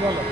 बोला.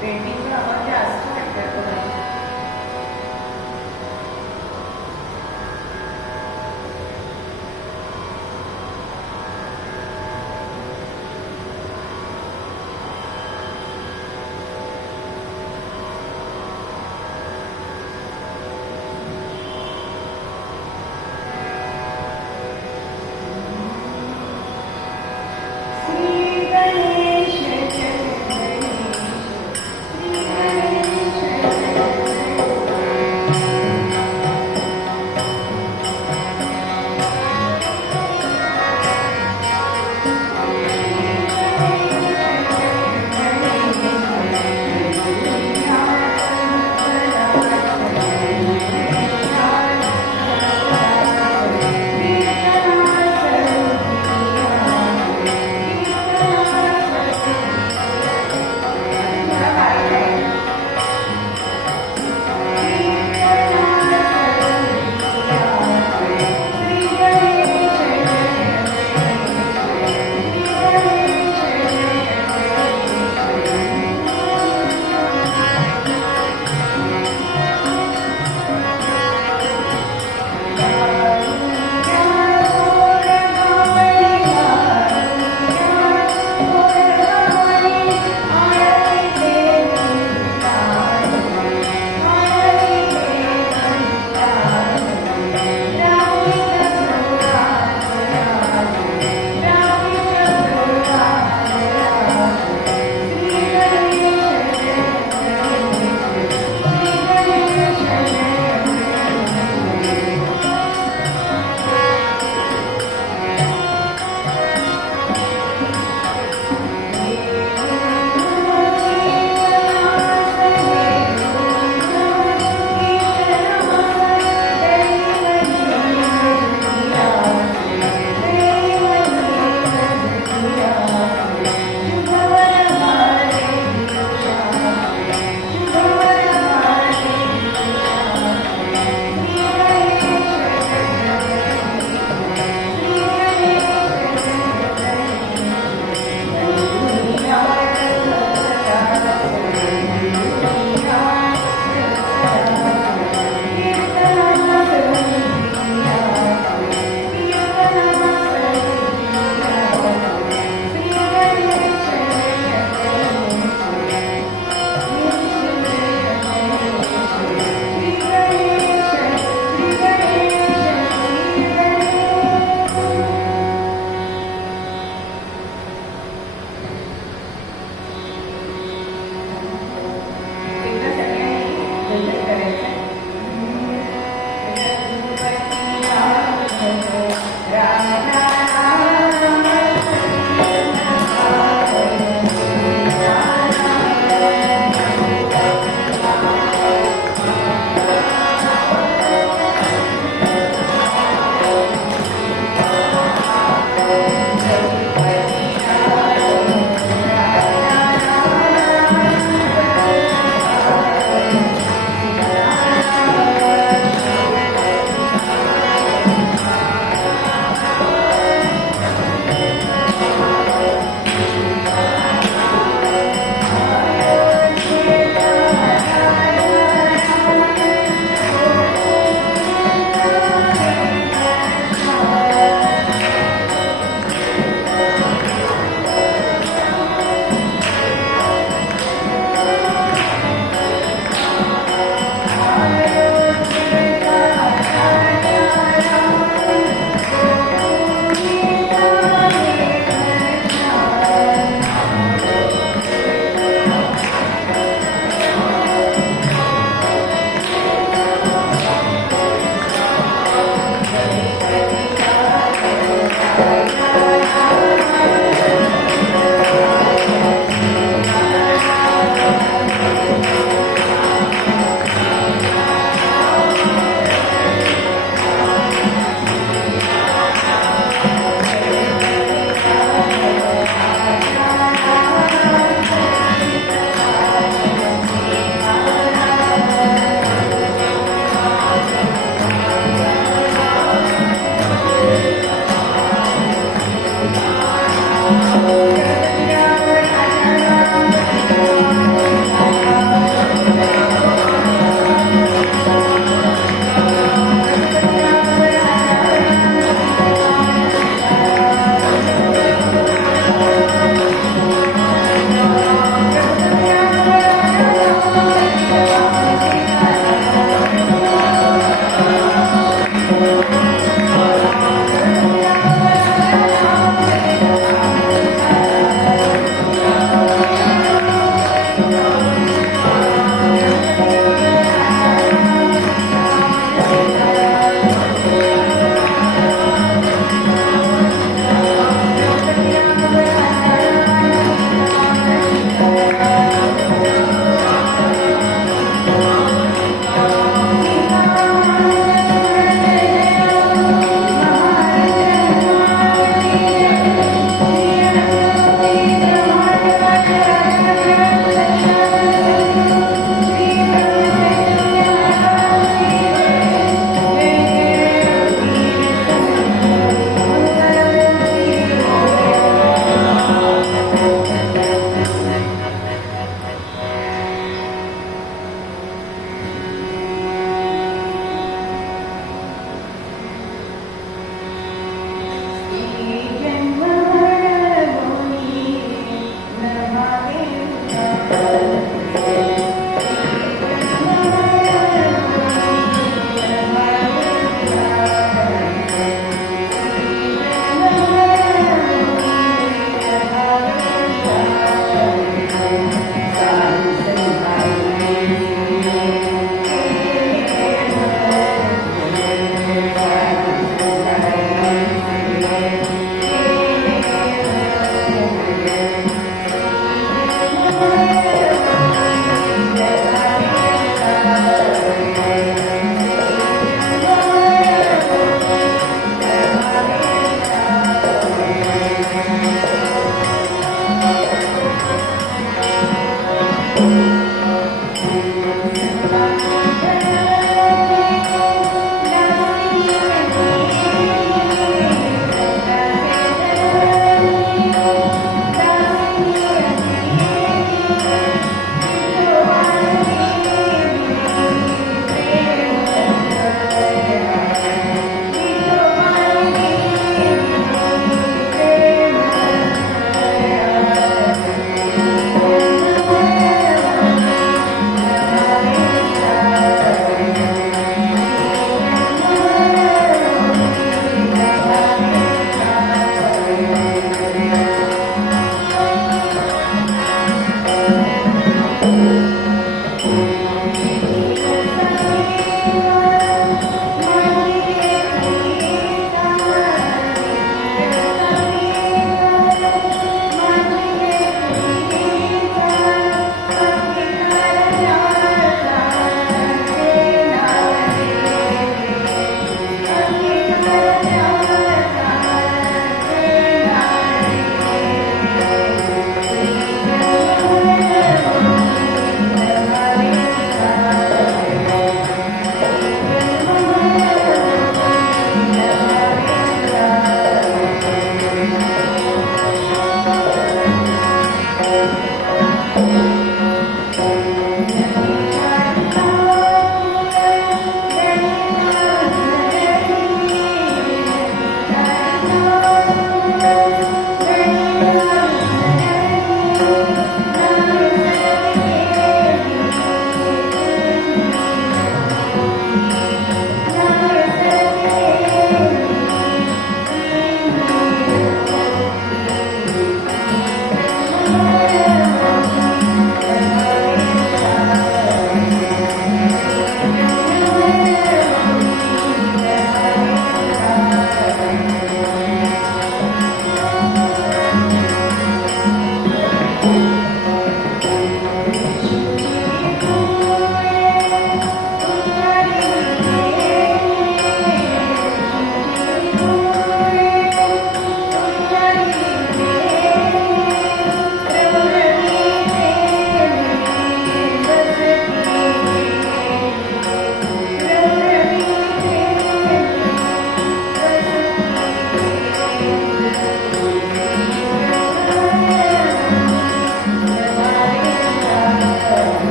पेंटिंगचा आवाज जास्त वाटतोय तुम्हाला.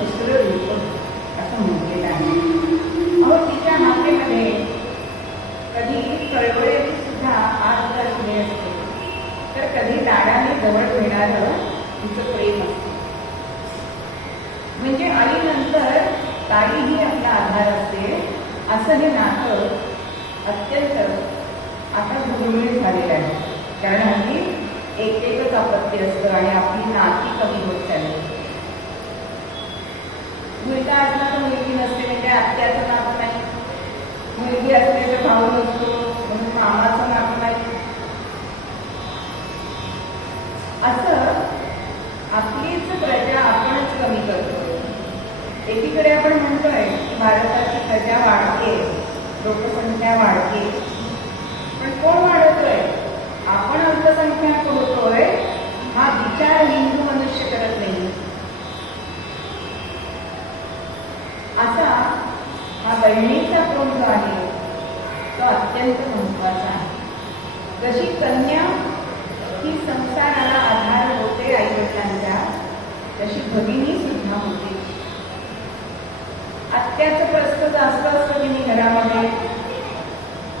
दुसरं रूप असं म्हटलेलं आहे. अहो तिच्या हाकेमध्ये कधी कळवळ्याची सुद्धा आग असले असते, तर कधी लाडाने जवळ घेणारं तिचं प्रेम असते. म्हणजे आईनंतर ताईही आपला आधार असते, असं हे नातं अत्यंत आता दुर्मिळ झालेलं आहे. कारण हल्ली एकच आपत्ती असतं आणि आपली नाती कमी होत चालली. मुलगा असला तर मुलगी नसते म्हणजे आत्याचं नातं नाही, मुलगी असते तर भाऊ नसतो म्हणून मामाचं नातं नाही. असं आपलीच प्रजा आपणच कमी करतो. एकीकडे आपण म्हणतोय की भारताची प्रजा वाढते, लोकसंख्या वाढते, पण कोण वाढवतोय? आपण अल्पसंख्याक होतोय. हा विचार हिंदू मनुष्य करत नाही. असा हा बहिणीचा कोण जो आहे तो अत्यंत महत्वाचा आहे. जशी कन्या ही संसाराला आधार होते आईवडिलांच्या, तशी भगिनी सुद्धा होते. आत्याचं प्रस्त जास्त असतं की मी घरामध्ये.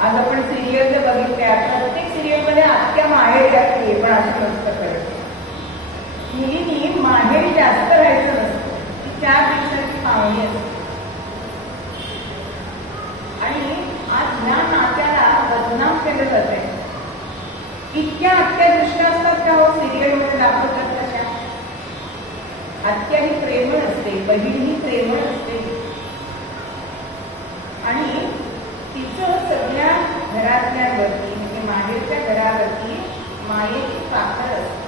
आज आपण सिरियल जर बघितल्या, प्रत्येक सिरियलमध्ये आत्या माहेर लागते, पण असं नसतं करत. मुलींनी माहेर जास्त राहायचं नसतं, ती 4 दिवसाची पाहुणी असते. आणि आज ह्या नात्याला बदनाम केलं जात आहे. इतक्या आत्या दृष्ट्या असतात का हो सिरियलमध्ये दाखवतात तशा? आत्या ही प्रेमळ असते, बहीण ही प्रेमळ असते आणि तिचं सगळ्या घरातल्यावरती म्हणजे माहेरच्या घरावरती मायेची साखर असते.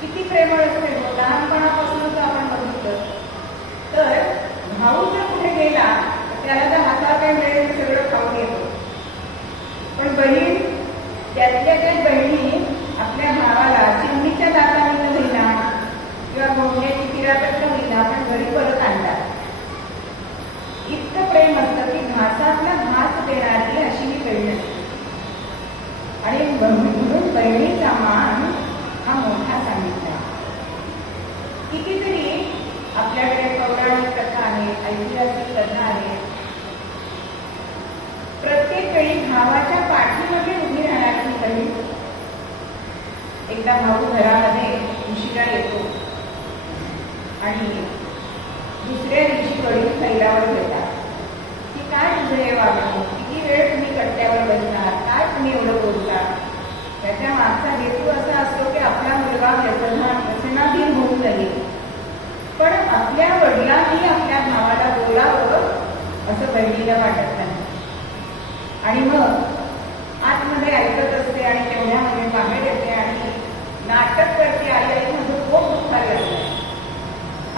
किती प्रेमळ असते. लहानपणापासूनच आपण बघितलं तर भाऊ जर कुठे गेला त्याला तर हातात काही मिळेल सगळं खाऊन येतो, पण बहीण त्यातल्या काही बहिणी आपल्या भावाला चिमणीच्या दाताने न होईना किंवा भोंग्याची तिरातट न होईना पण घरी परत आणतात. इतकं प्रेम असतं की घासातला घास देणारी अशी ही बहीण असते. आणि म्हणून बहिणीचा मान हा मोठा सांगितला. कितीतरी आपल्याकडे पौराणिक कथा आहेत, ऐतिहासिक कथा आहेत. प्रत्येक वेळी भावाच्या पाठीमध्ये उभी राहणारी बहीण. एकदा भाऊ घरामध्ये उशिरा येतो आणि दुसऱ्या दिवशी वडील थैलावर घेतात की काय तुझं हे वागणं, किती वेळ तुम्ही कट्ट्यावर बसणार, काय तुम्ही एवढं बोलता. त्याच्या मागचा हेतू असा असतो की आपला मुलगा व्यसनाधीन होऊन जाईल, पण आपल्या वडिलांनी आपल्या भावाला बोलावं असं बहिणीला वाटत नाही. आणि मग आतमध्ये ऐकत असते आणि तेवढ्यामध्ये बाहेर येते आणि नाटक करते. आई आई माझं खूप दुःखायला लागलं.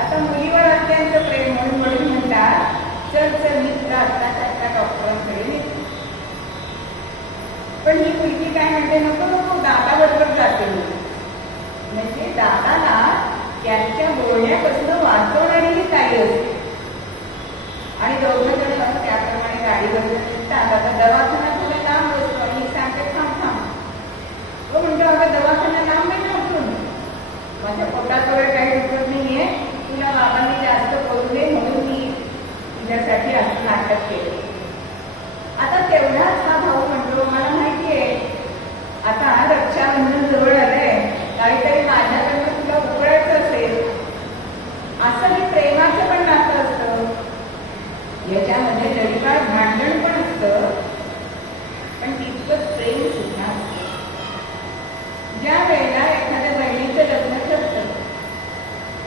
आता मुलीवर अत्यंत प्रेम म्हणून वडील म्हणतात चल चल मी तुला आत्ताच्या डॉक्टरांकडे नेते. पण ही मुलगी काय म्हणते, नको नको दादाबरोबर जाते. म्हणजे दादाला त्यांच्या बोलण्यापासून वाचवणारी ही ताई असते. आणि दोघं जण त्याप्रमाणे गाडीवर निघतात. आता दवाखाना तुला लांब असतो आणि सांगते थांब थांब. तो म्हणतो अगं दवाखाना लांब नाही ना उठून, माझ्या पोटात वगैरे काही दुखत नाहीये, तुला बाबांनी जास्त बोलू नये म्हणून मी तुझ्यासाठी असं नाटक केलं. आता तेवढाच हा भाऊ म्हणतो मला माहितीये आता रक्षाबंधन जवळ आलंय, काहीतरी माझ्याकडनं तुला उकळायचं असेल. असं हे प्रेमाचं पण नातं असतं. याच्यामध्ये जरीकाळ भांडण पण असतं, पण तितकंच प्रेम सुद्धा असतं. ज्या वेळेला एखाद्या बहिणीचं लग्न ठरतं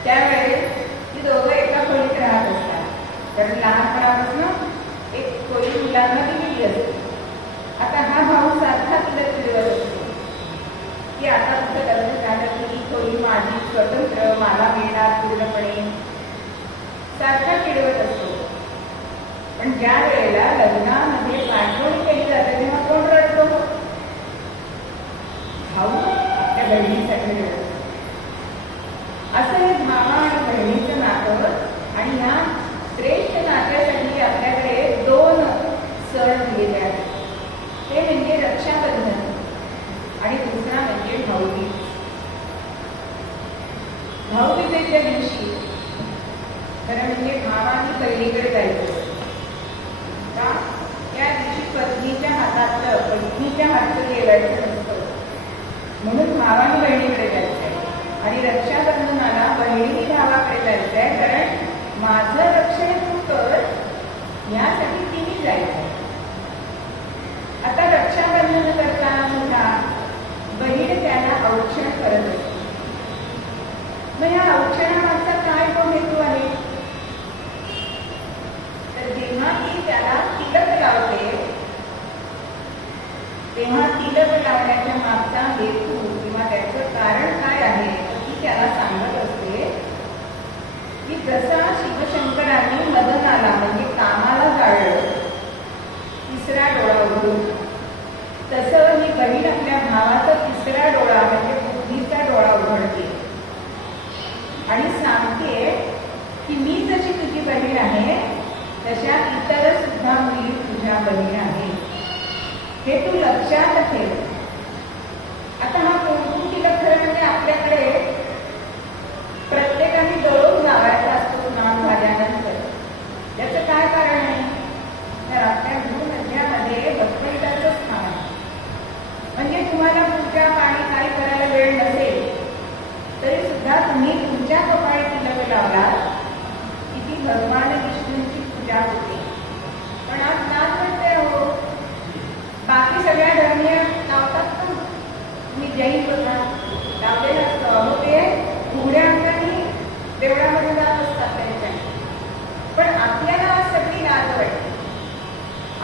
त्यावेळेस ती दोघं एका खोलीत राहत असतात. कारण लहानपणापासून एक खोली मुलांना दिलेली असते. आता हा भाऊ सारखा तिला चिडवत असतो की आता तुझं लग्न झालं की ही खोली माझी स्वतंत्र मला मिळणार पूर्णपणे, सारखा चिडवत असतो. पण ज्या वेळेला लग्नामध्ये पाठवणी केली जाते तेव्हा कोण रडतो? भाऊ आपल्या बहिणीसाठी रडतो. असं हे भावा आणि बहिणीचं नातं. आणि ह्या श्रेष्ठ नात्यासाठी आपल्याकडे 2 सण दिलेले आहेत. ते म्हणजे रक्षाबंधन आणि दुसरा म्हणजे भाऊबीज. भाऊबीजेच्या दिवशी खरं म्हणजे भावाने बहिणीकडे जायचं का त्या दिवशी पत्नीच्या हातचं जेवायचं नसतं, म्हणून भावाने बहिणीकडे जायचंय. आणि रक्षाबंधनाला बहिणीने भावाकडे जायचंय, कारण माझं रक्षण तू कर यासाठी तिने जायचंय. आता रक्षाबंधन करताना सुद्धा बहीण त्याला औक्षण करत असते. मग या औक्षणामागचा काय तो हेतू आहे? तर जेव्हा ती त्याला तिलक लावते तेव्हा तिलक लावण्याच्या मागचा हेतू किंवा त्याचं कारण काय आहे तर ती त्याला सांगत असते की जसा शिवशंकरांनी मदनाला म्हणजे कामाला जाळलं तिसरा डोळा उघडून, तसं ही बहीण आपल्या भावाचा तिसरा डोळा म्हणजे बुद्धीचा डोळा उघडते आणि सांगते की मी जशी तुझी बहीण आहे तशा इतर सुद्धा मुली तुझ्या बहीण आहे, हे तू लक्षात ठेव. आता हा कौतुक तिलक खरं म्हणजे आपल्याकडे प्रत्येकाने दररोज लावायचा असतो स्नान झाल्यानंतर. याचं काय कारण आहे? तर आपल्या गुरु नद्यामध्ये भक्तिगीताचं स्थान आहे. म्हणजे तुम्हाला पूजा पाणी काही करायला वेळ नसेल तरी सुद्धा तुम्ही तुमच्या कपाळी तिलक लावला की ती भगवान विष्णूंची पूजा होते. पण आज नाच म्हणते हो, बाकी सगळ्या धर्मीय लावतात ना, तुम्ही जैन बघा लावलेलं असतं, अहो ते उघड्या अंगाने देवळामध्ये जात असतात त्यांच्या. पण आपल्याला आज सगळी लाज वाटते,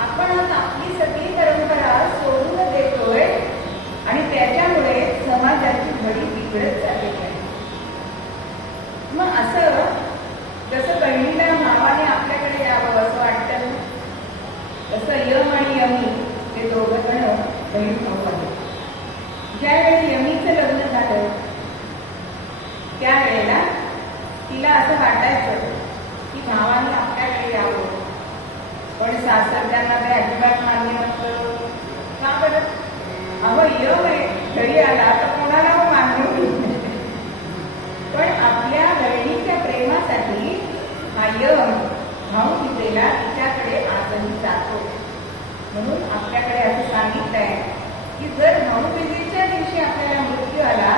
आपण आज आपली सगळी परंपरा सोडून देतोय आणि त्याच्यामुळे समाजाची घडी बिघडत चालली आहे. मग असं जसं बहिणीला भावाने आपल्याकडे यावं असं वाटतं, तसं यम आणि यमी हे दोघं जण बहीण भाऊ आहेत. ज्यावेळी यमीचं लग्न झालं त्यावेळेला तिला असं वाटायचं की भावाने आपल्याकडे यावं, पण सासरच्यांना काही अजिबात मान्य नसतं. का बरं? अहो यम घरी आला तर कोणाला मान्य होईल, पण आपल्या बहिणीच्या प्रेमासाठी हा यम भाऊ तिला तिच्याकडे आजही जातो. म्हणून आपल्याकडे असं सांगितलंय की जर भाऊबीजेच्या दिवशी आपल्याला मृत्यू आला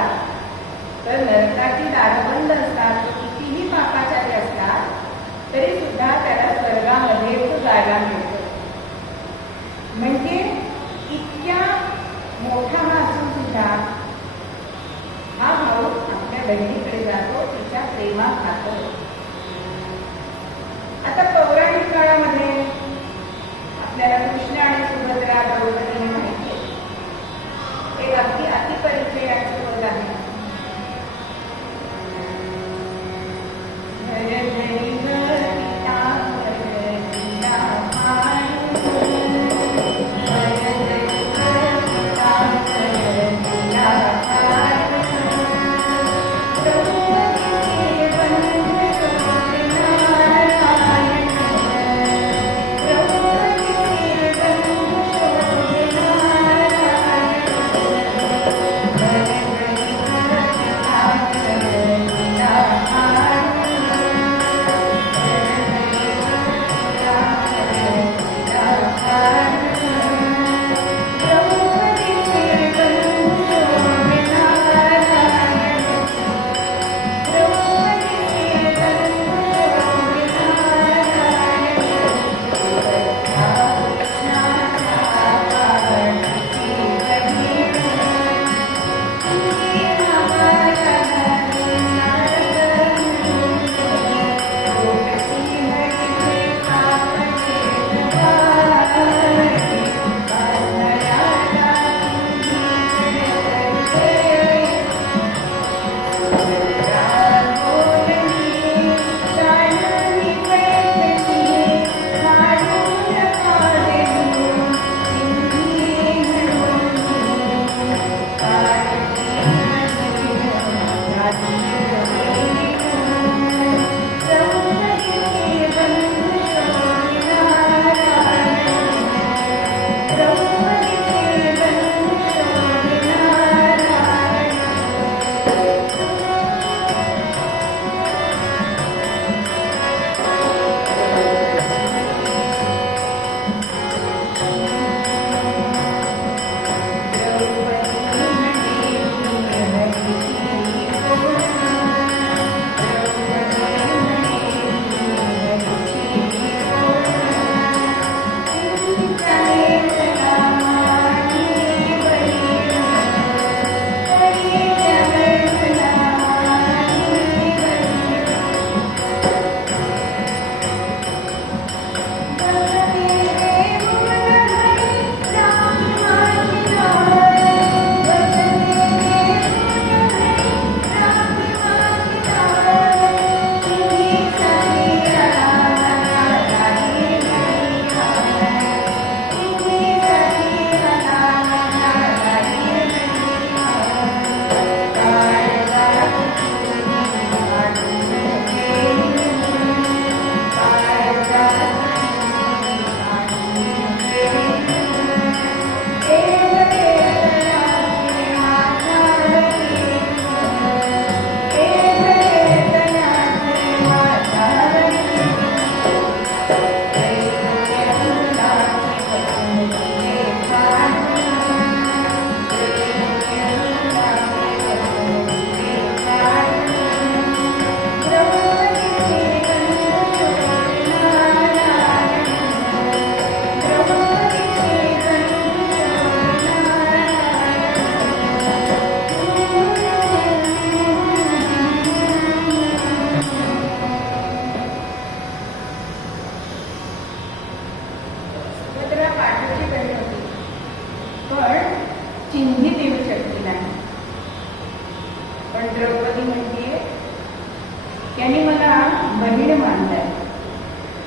तर नरकाची दारं बंद असतात, कितीही पापाचारी असतात तरी सुद्धा त्याला स्वर्गामध्येच जायला मिळतं. म्हणजे इतक्या मोठा हा असून सुद्धा हा भाऊ आपल्या बहिणीकडे जातो, तिच्या प्रेमात खातो. आता पौराणिक काळामध्ये आपल्याला कृष्ण आणि सुभद्रा द्रौपदीने माहिती आहे, एक अगदी अतिपरिचयाचं पद आहे.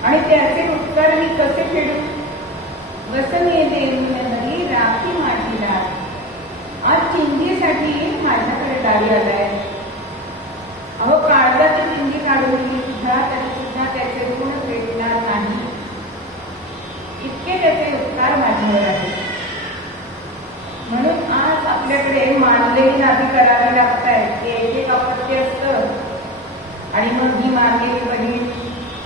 आणि त्याचे उपकार मी कसे फेडू? वसने देऊन हरी राखी माझीला, आज चिंधीसाठी माझ्याकडे दारी आलाय. अहो काळजाची चिंधी काढून सुद्धा तरी सुद्धा त्याचे ऋण फेडणार नाही, इतके त्याचे उपकार माझ्यावर आहेत. म्हणून आज आपल्याकडे मानलेली नाती करावी लागतायत. ते एक एक अपत्य असतं आणि मग ही मानलेली बहीण,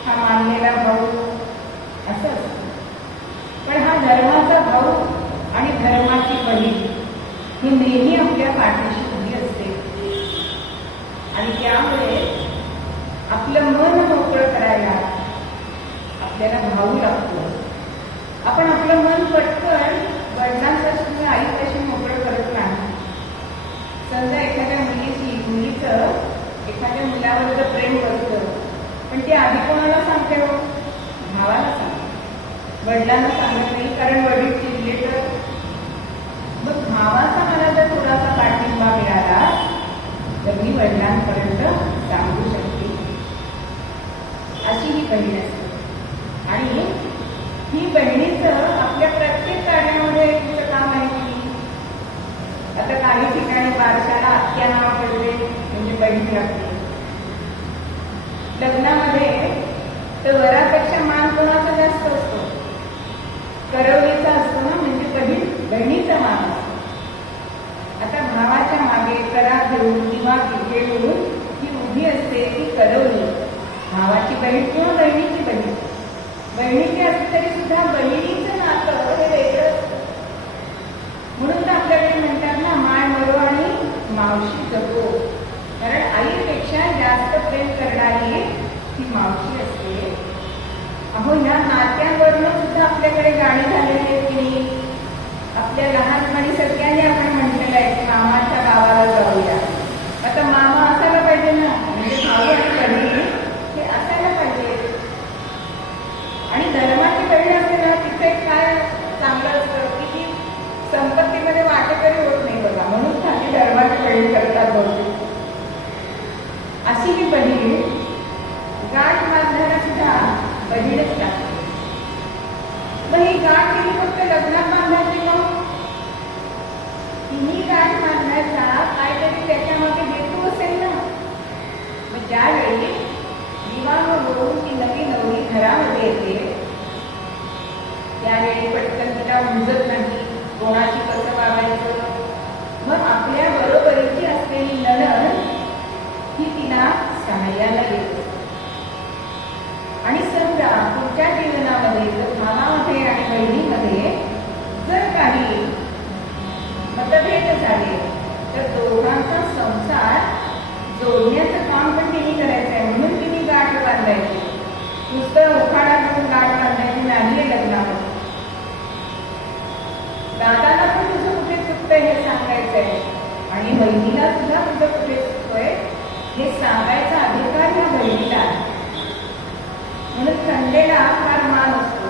हा मानलेला भाऊ असं असतं. पण हा धर्माचा भाऊ आणि धर्माची बहीण ही नेहमी आपल्या पाठीशी उभी असते. आणि त्यामुळे आपलं मन मोकळं करायला आपल्याला भाऊ लागतो. आपण आपलं मन पटकन वडिलांपासून आईपासून मोकळं करत नाही. समजा एखाद्या मुलीचं एखाद्या मुलावर जर प्रेम करतं, पण ती आधी कोणाला सांगते हो? भावाला सांगते, वडिलांना सांगत नाही. कारण वडील चिडले तर. मग भावाचा मला जर थोडासा पाठिंबा मिळाला तर मी वडिलांपर्यंत सांगू शकते. अशी ही बहीण असते. आणि ही बहिणीचं आपल्या प्रत्येक कार्यामध्ये तिचं काम आहे की. आता काही ठिकाणी बारशाला आत्या नाव पडले म्हणजे बहीण लागते. लग्नामध्ये तर वरापेक्षा मान कोणाचा जास्त असतो? करवलीचा असतो ना, म्हणजे बहिणीचा मान असतो. आता भावाच्या मागे करा घेऊन किंवा घेऊन ही उभी असते ती करवली, भावाची बहीण किंवा बहिणीची बहीण. बहिणीची असली तरी सुद्धा बहिणीचं नातं हे वेगळं असतं. म्हणून तर आपल्याकडे म्हणतात ना, माय मरो आणि मावशी जगो. कारण आईपेक्षा जास्त प्रेम करणारी ती मावशी असते. अहो ह्या नात्यांवरून सुद्धा आपल्याकडे गाणी झालेली आहेत की नाही. आपल्या लहानपणी सगळ्यांनी आपण म्हटलेलं आहे की मामाच्या गावाला जाऊया. आता मामा असायला पाहिजे ना, म्हणजे भाऊ आणि बहीण हे असायला पाहिजे. आणि धर्माची बहीण असेल ना, तिथे काय चांगलं असतं की ती संपत्तीमध्ये वाटेकरी होत नाही बघा. म्हणून खाली धर्माची बहीण करतात बहुतेक. अशी ही बहीण गाठ बांधायला सुद्धा बहीणच लागते. मग ही गाठ तिने फक्त लग्नात बांधायची मग तिन्ही गाठ बांधायचा काहीतरी त्याच्यामध्ये हेतू असेल ना. मग ज्यावेळी विवाह होऊन ती नवी नवरी घरामध्ये येते त्यावेळी पटकन तिला उमजत नाही कोणाची कसं वागायचं. मग आपल्या बरोबरीची असलेली नणंद ही तिला सहाय्याला येते. आणि समजा तुमच्या जीवनामध्ये जर भावामध्ये आणि बहिणीमध्ये जर काही मतभेद झाले तर दोघांचा संसार जोडण्याचं काम पण तिने करायचं आहे. म्हणून तिने गाठ बांधायची. नुसतं उखाडा घेऊन गाठ बांधायची नाही लग्नामध्ये. दादाला पण तुझं कुठे चुकतंय हे सांगायचं आहे आणि बहिणीला सुद्धा तुझं कुठे चुकतोय हे सांगायचा अधिकार ह्या बहिणीला आहे. म्हणून खंडेला फार मान असतो.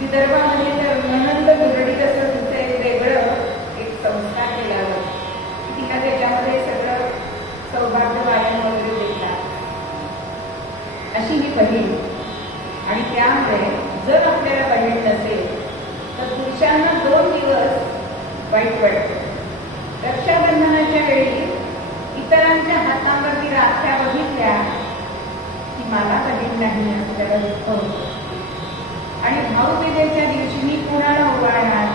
विदर्भामध्ये तर ननंद दुरडीत असं तुझं एक वेगळं एक संस्कार केला जातो. तिला त्याच्यामध्ये सगळं सौभाग्य वायन वगैरे देतात. अशी ही बहीण. आणि त्यामुळे जर आपल्याला बहीण नसेल तर पुरुषांना 2 दिवस वाईट वाटतं. रक्षाबंधनाच्या वेळी इतरांच्या हातावरती राख्या बघितल्या की मला बहीण नाही असल्याला दुःख होतं. आणि भाऊबीजेच्या दिवशी मी कुणाला ओवाळणार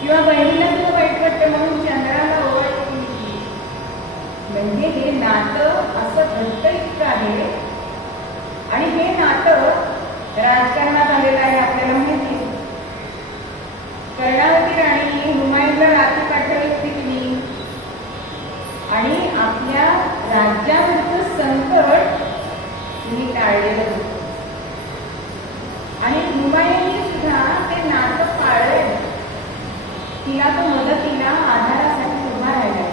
किंवा बहिणीला तुला वाईट वाटतं म्हणून चंद्राला ओवाळतो. म्हणजे हे नातं असं घट्ट इतकं आहे. आणि हे नातं राजकारणात आलेलं आहे आपल्याला माहिती. कर्णावती राणी हुमायूनला राखी पाठवली होती की नाही. आणि आपल्या राज्यावरचं संकट तिने टाळलेलं होतं. आणि हुमायूनने सुद्धा ते नातं पाळलं. तिला तो मदतीला आधारासाठी उभा राहिला.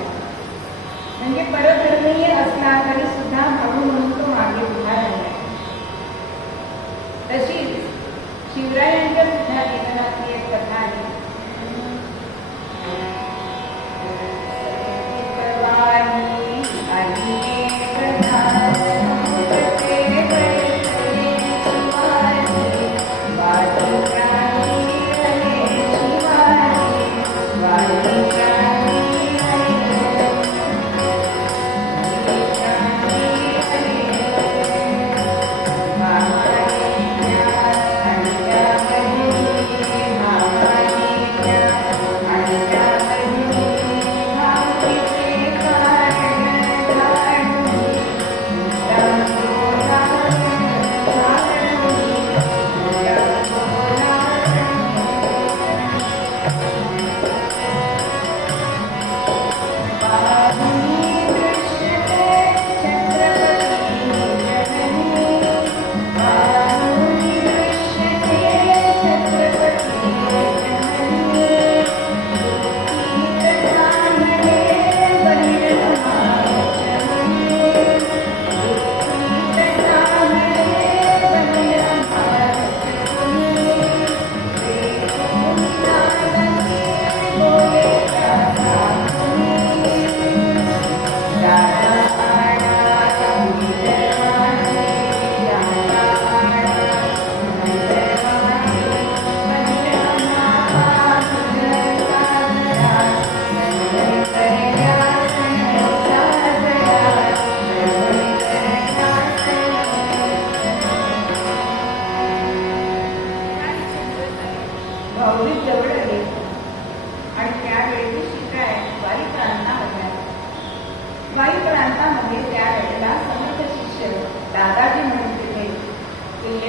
म्हणजे परधर्मीय असला तरी सुद्धा भाऊ म्हणून तो मागे उभा राहिला. तशीच शिवरायांच्या सुद्धा जीवनातली एक कथा आहे. परवानी आली कथा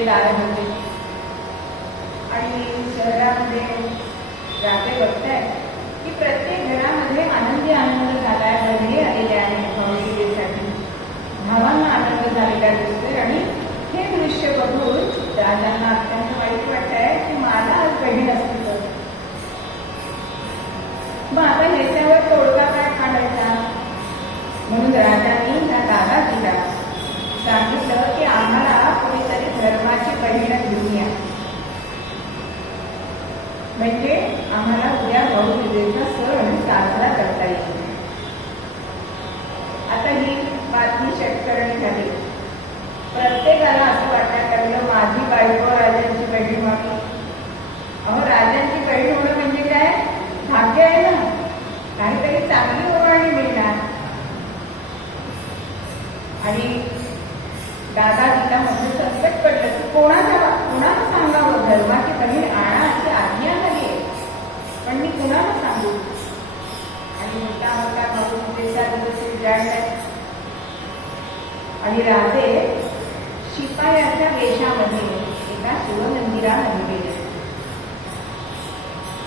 दार होते. आणि शहरामध्ये राजे बघताय की प्रत्येक घरामध्ये आनंदी आनंद झालाय, बहिणी आलेल्या आहेत भाऊबीजेसाठी, भावांना आनंद झालेला दिसतोय. आणि हे दृश्य बघून राजांना अत्यंत वाईट वाटतंय की मला आज बहीण असती तर. मग आता ह्याच्यावर तोडगा काय काढायचा? म्हणून राजांनी त्या दादाजीला सांगितलं की आम्हाला कोणीतरी धर्माची बहीण घेऊन या, म्हणजे आम्हाला उद्या भाऊबीजेचा सण साजरा करता येईल. आता ही बातमी शेतकऱ्यांनी झाली. प्रत्येकाला असं वाटायला लागलं माझी बायको राजांची बहीण व्हावी. अहो, राजांची बहीण होणं म्हणजे काय? भाग्य आहे ना, काहीतरी चांगली ओवाळणी मिळणार. आणि दादाजीला म्हणजे संकट पडलं की कोणाला सांगावं? धर्माची बहीण आणा अशी आज्ञा झाली, पण मी कुणाला सांगू? आणि मोठा मोठा भाऊबीजेचा दिवस उजाडलाय. आणि राजे शिपायाच्या वेशामध्ये एका शिवमंदिरामध्ये गेले.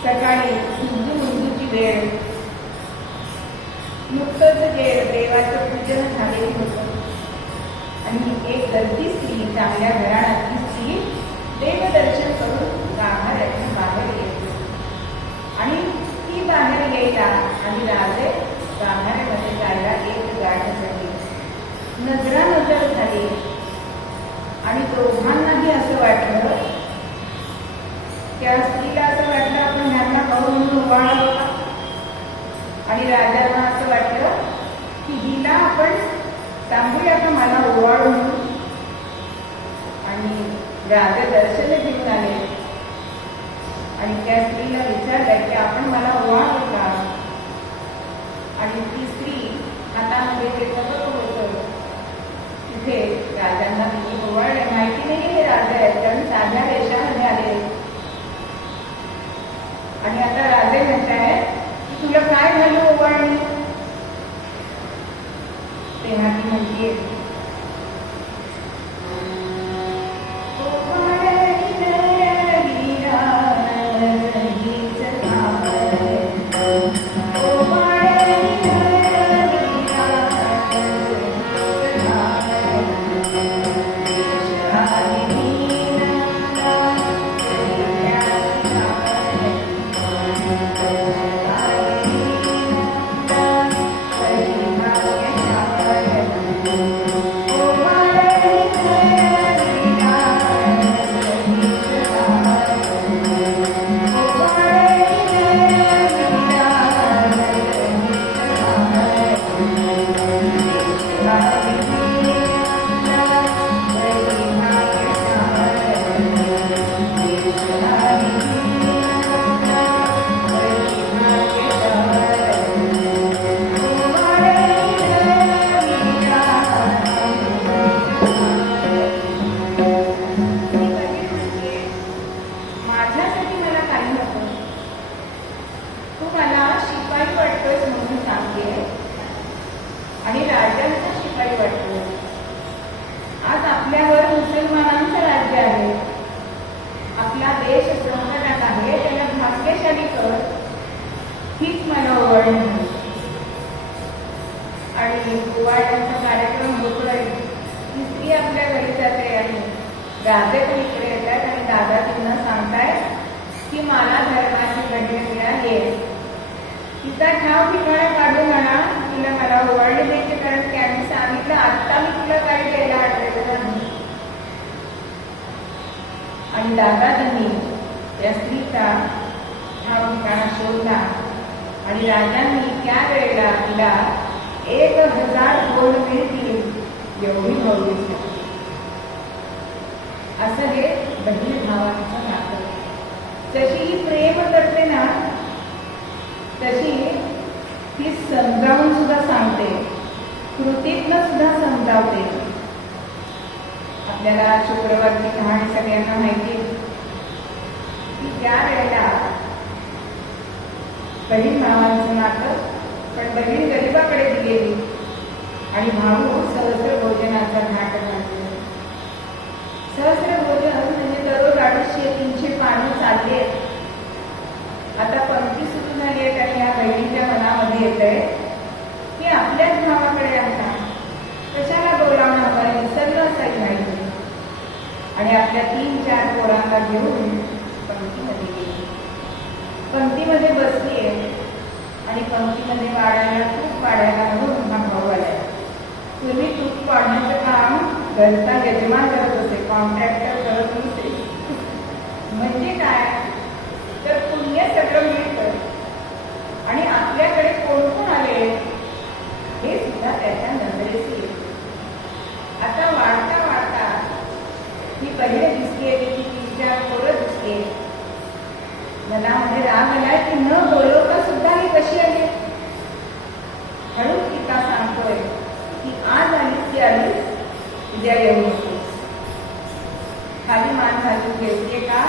सकाळी मुंजूची वेळ, नुकतंच देवाचं पूजन झालेलं होतं. आणि एक गरती स्त्री, चांगल्या घराण्यातली स्त्री देवदर्शन करून गाभाऱ्यातून बाहेर येते. आणि ती बाहेर यायला आणि राजे गाभाऱ्यामध्ये जायला एक गाठ झाली, नजरानजर झाली. आणि दोघांनाही असं वाटलं, त्या स्त्रीला असं वाटलं आपण ह्यांना भाऊ म्हणून ओवाळावं. आणि राजांना असं वाटलं की हिला आपण सांगूया का मला ओवाळू म्हणून. आणि राजा दर्शन घेऊन आले आणि त्या स्त्रीला विचारलं की आपण मला ओवाळू का? आणि ती स्त्री हातामध्ये ते पत्र होतं, तिथे राजांना तिने ओवाळले. माहिती नाही हे राजा आहेत, कारण साध्या वेशामध्ये आले. आणि आता राजे म्हणताय की तुला काय झालं ओवाळणी? तेव्हा ती म्हणते हीच मला ओवाळणी झाली. आणि ओवाळण्याचा कार्यक्रम होतोय, ती स्त्री आपल्या घरी जाते आणि राजे पण इकडे येतात आणि दादाजींना सांगतायत की मला धर्माची बहीण मिळाली, तिचा ठाव ठिकाणा काढून आणा, तिला मला ओवाळणी द्यायची. कारण त्यांनी सांगितलं आत्ता मी तुला काही द्यायला आणलेलं नाही. आणि दादाजींनी त्या स्त्रीचा ठाव ठिकाणा शोधला आणि राजांनी त्या वेळेला तिला 1000 गोल्ड मिळतील एवढी भावली. असं हे बहीण भावांचं नातं. जशी ही प्रेम करते ना, तशी ती समजावून सुद्धा सांगते, कृतीतनं सुद्धा समजावते. आपल्याला शुक्रवारची कहाणी सगळ्यांना माहिती की त्या वेळेला बहीण भावांचं नातं, पण बहीण गरिबाकडे दिलेली आणि भाऊ सहस्र भोजनाचा घाट घालतो. सहस्र भोजन आणि आपल्या 3-4 पोरांना घेऊन पंक्तीमध्ये गेली. पंक्तीमध्ये बसली आहे आणि पंक्तीमध्ये वाढायला तूप वाढायला म्हणून हा भाऊ आलाय. पूर्वी तूप पाडण्याचं काम घरचा यजमान करत असे, कॉन्ट्रॅक्टर करत नसे. म्हणजे काय तर पुण्य सगळं मिळतं आणि आपल्याकडे कोण कोण आले हे सुद्धा त्याच्या नजरेस येते. आता वाढता वाढता ही पहिले दिसते की 3-4 पोरं दिसते. मला म्हणजे राग आलाय की न बोलवता सुद्धा ही कशी आली. हळूच पिता सांगतोय की आज आलीस ती आलीस, उद्या येऊ नकोस. खाली मान घालून घेते का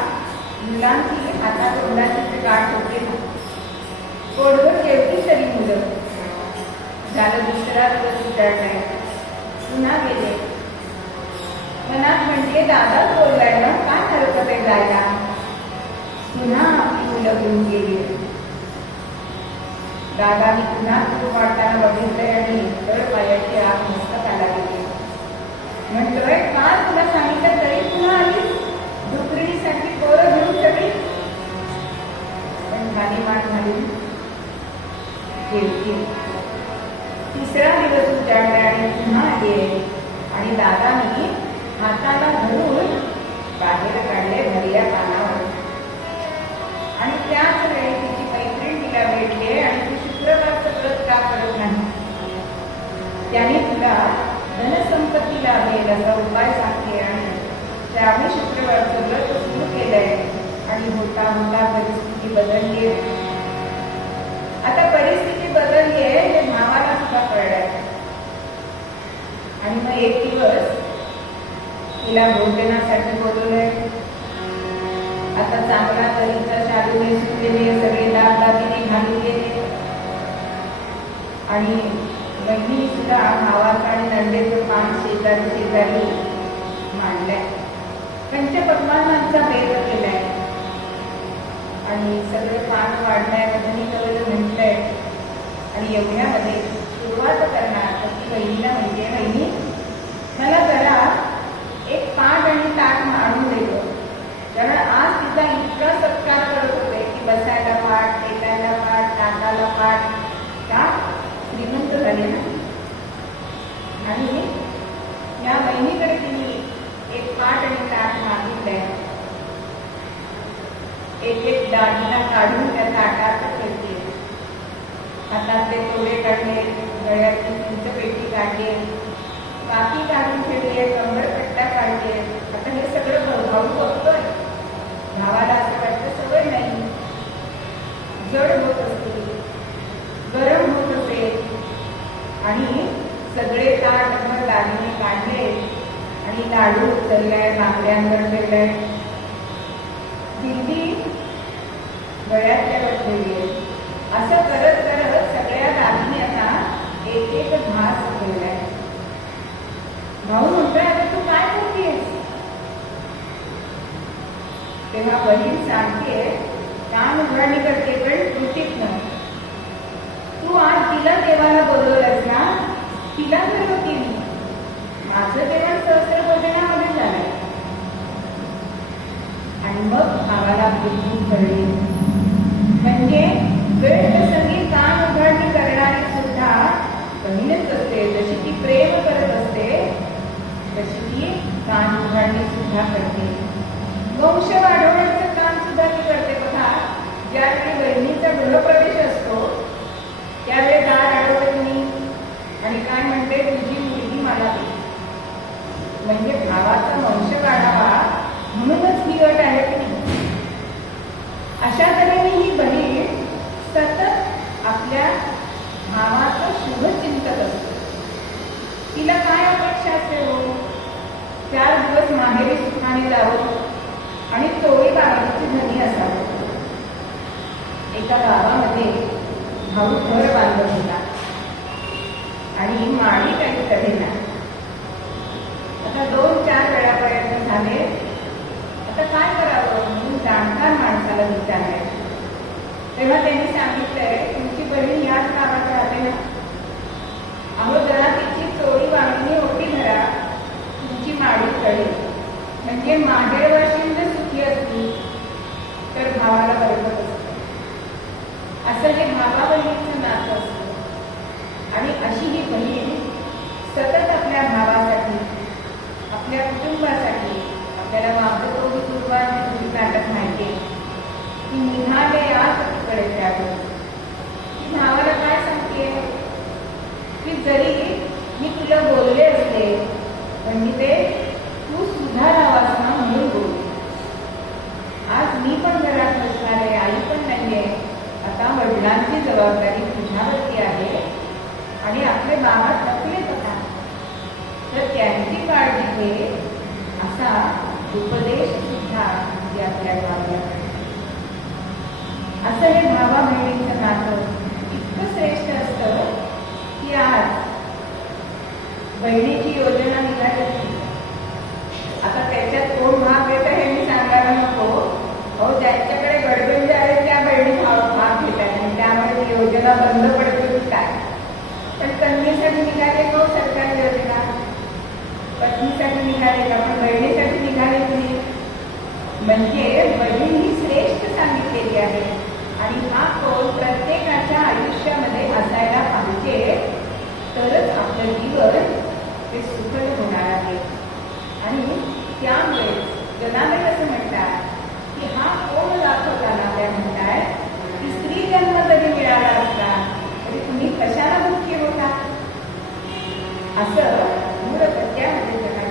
मुलांची हातात तोंडाची गाठ होते ना. पोटभर जेवती तरी मुलं. झालं दुसरा दिवस उजाडलाय, पुन्हा गेले. मनात म्हणजे दादा बोललाय ना, काय हरकत आहे जायला. पुन्हा आपली मुलं घेऊन गेली. दादानी पुन्हा तूप वाढताना बघितलंय आणि तर पायाची आग मस्तकाला गेली. म्हणतोय काल तुला सांगितलं तरी पुन्हा आली दुसरीसाठी पोरं घेऊन सगळी. पण खाली मान घालून गेली. तिसरा दिवस उजाडला आणि पुन्हा आली आणि दादानी हाताला धरून बाहेर काढले भरल्या पानावर. आणि त्याच वेळी तिची मैत्रीण तिला भेटले आणि तू शुक्रवारचं व्रत का करत नाही. त्याने तुला धनसंपत्ती लाभेल असा उपाय सांगते आणि त्यावेळी शुक्रवारचं व्रत सुरू केलंय. आणि होता होता परिस्थिती बदलली. आता परिस्थिती बदलली आहे हे भावाला सुद्धा कळलंय. आणि मग एक दिवस तिला भोजनासाठी बोलवलंय. आता चांगला तरीचा शालू नेसून गेले, सगळे दागदागिने घालून गेले आणि बहिणी सुद्धा भावाचं आणि नंदेचं पान शेजारी शेजारी मांडलंय. पंचपक्वान्नांचा भेद केलाय आणि सगळं पान वाढलंय, वजनी कवलं म्हटलंय. आणि एवढ्यामध्ये सुरुवात करणार तर ती बहिणीला म्हणजे बहिणी मला जरा एक पाट आणि ताट मारून देतो. कारण आज तिचा इतका सत्कार करत होते की बसायला पाट, टेकायला पाट, टाकायला पाट. त्या श्रीमंत झाले ना. आणि या बहिणीकडे तिने एक पाट आणि ताट मागितलंय. एक दागिना काढून त्या ताटात ठेवते. हातातले तोडे काढले, गळ्यातली पेटी काढले, बाकी काढून ठेवले, कमरपट्टा काढले. आता हे सगळं भाऊ बघतोय. भावाला असं वाटतं सवय नाही, जड होत असते, गरम होत असे. आणि सगळे ताटभर दागिने काढले आणि लाडू उचललाय, बांगड्यांवर ठेवलाय. दिंडी गळ्यातल्यावर ठेवली. असं करत करत सगळ्या दागिन्यांना एक एक घास ठेवलाय. भाऊ म्हणतोय आता तू काय करतेस. तेव्हा बहीण सांगते कान उघडणी करते पण कृतीतनं. तू आज तिला देवाला बोलवलंस ना, तिला बोलवते मी. माझं देवाण सहस्र भजनामध्ये झालंय. आणि मग भावाला बुद्धी कळली. म्हणजे वेळ प्रसंगी कान उघडणी करणारी सुद्धा बहीणच असते. जशी ती प्रेम करत असते तशी ती कान उघडणी सुद्धा करते. वंश वाढवण्याचं काम सुद्धा ती करते. बघा ज्यावेळी बहिणीचा गृहप्रवेश असतो त्यावेळी दार अडवत नाही आणि काय म्हणते तुझी मुलगी मला दे. म्हणजे भावाचा वंश वाढावा म्हणूनच ही अट आहे की नाही. अशा तऱ्हेने ही बहीण सतत आपल्या भावाचं शुभ चिंतक असते. तिला काय अपेक्षा असते हो 4 दिवस माहेरी सुखाने जावं आणि तोही बाळाची धनी असावं. एका गावामध्ये भाऊ घर बांधत होता आणि माडी काही करेना. आता 2-4 वेळा प्रयत्न झाले. आता काय करावं म्हणून जाणकार माणसाला विचारले. तेव्हा त्यांनी सांगितलंय तुमची बहीण याच गावात राहते ना. अहो जरा तिची चोरी वांगणी ओटी धरा, तुमची माडी कळेल. म्हणजे माहेरवाशीन जर सुखी असली तर भावाला बरोबर असतं. असं हे भावा बहिणीचं नातं असतं. आणि अशी ही बहीण सतत आपल्या भावासाठी, आपल्या कुटुंबासाठी, आपल्याला मागं कुटुंबाची नाटक माहिती आहे की निघाले आज कडे त्यावेळी ती भावाला काय सांगते की जरी मी तुला बोलले असते म्हणजे तू सुधारावास ना म्हणून बोल. आज मी पण घरात नसणार आहे, आई पण नाहीये, आता वडिलांची जबाबदारी तुझ्यावरती आहे आणि आपले बाबा थकलेच होता तर त्यांची काळजी घे असा उपदेश सुद्धा आपल्या गावाला. असं हे भावा बहिणीचं नातं इतकं श्रेष्ठ असतं की आज बहिणीची योजना निघाली. आता त्याच्यात कोण भाग घेतं हे मी सांगायला नको. हो, ज्यांच्याकडे गडबंद आहे त्या बहिणी भाग घेतात आणि त्यामुळे ती योजना बंद पडते की काय. पण कन्येसाठी निघाले तो सरकारी योजना, पत्नीसाठी निघाले का, पण बहिणीसाठी निघाले तुम्ही. म्हणजे बहीण ही श्रेष्ठ सांगितलेली आहे आणि हा कोल प्रत्येकाच्या आयुष्यामध्ये असायला पाहिजे तरच आपलं जीवन ते सुखद होणार आहे. आणि त्यामुळे जनाबाई असं म्हणतात की हा कोण दाखवता ना, त्या म्हणतात की स्त्री जन्म कधी मिळाला असता तरी तुम्ही कशाला दुःखी होता. असं मूळ सत्यामध्ये जनाबाई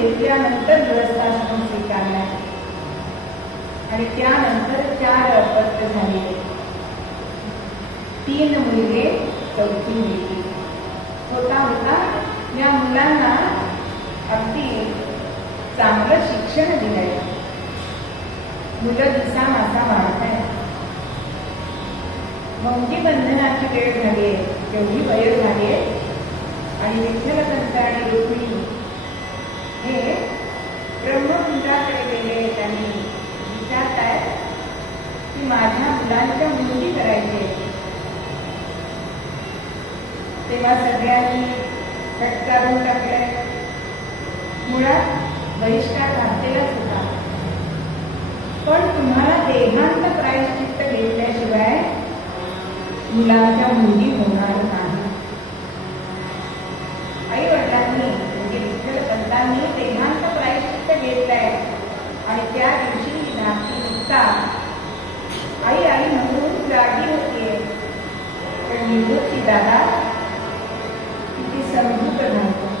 घेतल्यानंतर गृहस्थाश्रम स्वीकारला आणि त्यानंतर 4 अपत्य झाले, 3 मुलगे 4थी मुलगी. होता होता या मुलांना अगदी चांगलं शिक्षण दिलंय. मुलं दिसामासा वाढत आहे. मुक्ती बंधनाची वेळ झाली, तेवढी वय झाली आणि विठ्ठलपंत आणि रुक्मिणी हे ब्रह्मकुंडाकडे गेले. त्यांनी विचारतायत की माझ्या मुलांच्या मुली करायचे. तेव्हा सगळ्यांनी फटकारून टाकले. मुळात बहिष्कार घातलेलाच होता, पण तुम्हाला देहांत प्रायश्चित्त घेतल्याशिवाय मुलांच्या मुली होणार नाही. आई वडिलांनी म्हणजे विठ्ठलपंतांनी देहांत प्रायश्चित्त घेतलंय आणि त्या दिवशी धाकटी मुक्ता आई आई म्हणून जागी होतीये. पण निवृत्ती दादा किती समजूत नव्हतं.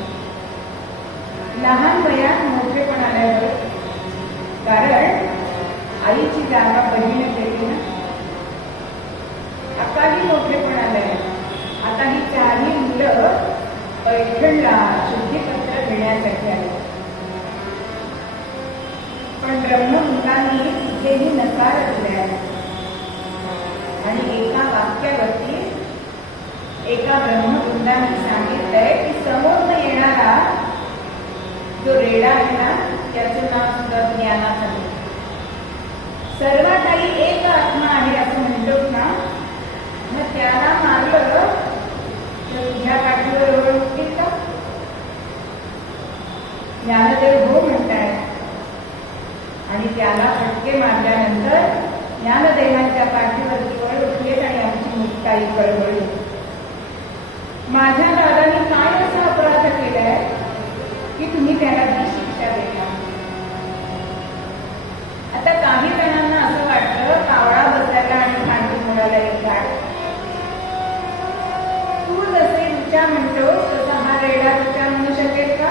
लहान वयात मोठेपण आल्यावर, कारण आईची जागा बहीण केली ना, अकाली मोठेपण आलंय. आता ही 4ही मुलं पैठणला शुद्धीपत्र घेण्यासाठी आले. पण ब्रह्ममुलांनी तिथेही नकार दिलाय आणि एका वाक्यावरती एका ब्रह्मवृंदांनी सांगितलंय की समोर येणारा जो रेडा आहे ना, त्याचं नाव सुद्धा ज्ञानाचं आहे. सर्वात काही एक आत्मा आहे असं म्हणतो ना, मग त्याला मारलं तर तुझ्या काठीवर ओळ उठतील का? ज्ञानदेव हो म्हणतायत आणि त्याला फटके मारल्यानंतर ज्ञानदेवांच्या पाठीवरती ओळ उठली आणि आमची मुक्ताई कळवळली. माझ्या दादांनी काय असा अपराध केलाय की तुम्ही त्याला ती शिक्षा देता? आता काही जणांना असं वाटतं कावळा बसायला आणि खांडी मुलाला एक गाठ. तू जसे रुचा म्हणतो तसा हा रेडा रुचा म्हणू शकेल का?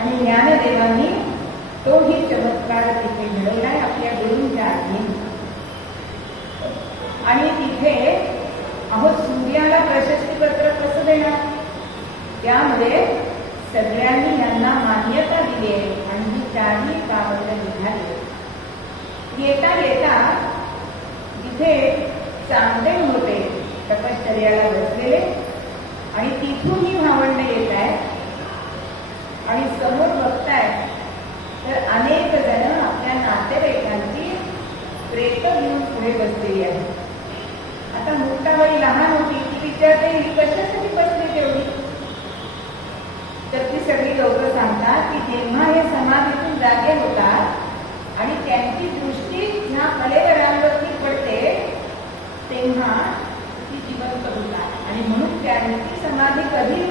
आणि ज्ञानदेवांनी तोही चमत्कार तिथे घडवलाय आपल्या गुरूंच्या आज्ञेने. आणि तिथे अहो सूर्याला प्रशस्तीपत्र कसं देणार? त्यामध्ये सगळ्यांनी यांना मान्यता दिली आहे आणि ही 4ही कावड निघाली. येता येता जिथे चांगदेव होते तपश्चर्याला बसलेले आणि तिथून ही भावंड येत आहे आणि समोर बघताय तर अनेक जण आपल्या नातेवाईकांची प्रेत घेऊन पुढे बसलेली आहे. आता मुक्ताबाई लहान होती, ती विचारते ही कशासाठी बसली तेवढी? तर ती सगळी लोक सांगतात की जेव्हा हे समाधीतून जागे होतात आणि त्यांची दृष्टी ह्या कलेवरांवरती पडते तेव्हा ती जिवंत होतात आणि म्हणून त्यांनी ती समाधी कधी